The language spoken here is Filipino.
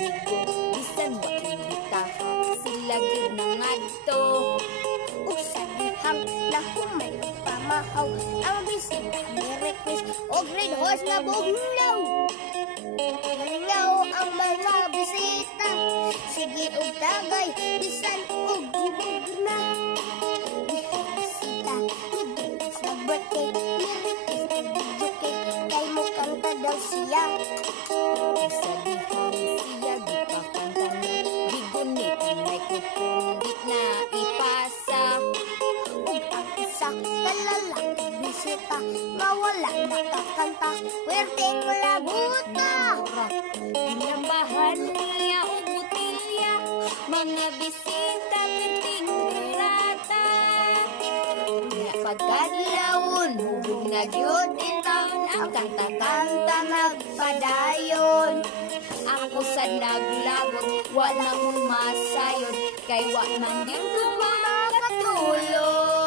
amigo, bisan wa imbitahan sila gyud nangadto. Usa dihang nahumay pamahaw, ang bisita ni request o green horse na bugnaw. Ngaw ang mga bisita, sige og tagay, bisan og gubog na. Bisita, higit sa birthday, ni-request og video cake, kay mo kanta daw siya. Sa dihang siya gipakanta na, gigunit ang microphone, di na ipasa. Ug ang isa ka lalaki bisita, mawala nakakanta, werte ko laguta. Inambahan niya o butilya, mga bisita perting rata. Pagkadlawon, hubog na gyud in town, ang kanta-kanta nagpadayon. Ako sa naglagot, wala mong masayon, kay wa man gyud ko makatulog.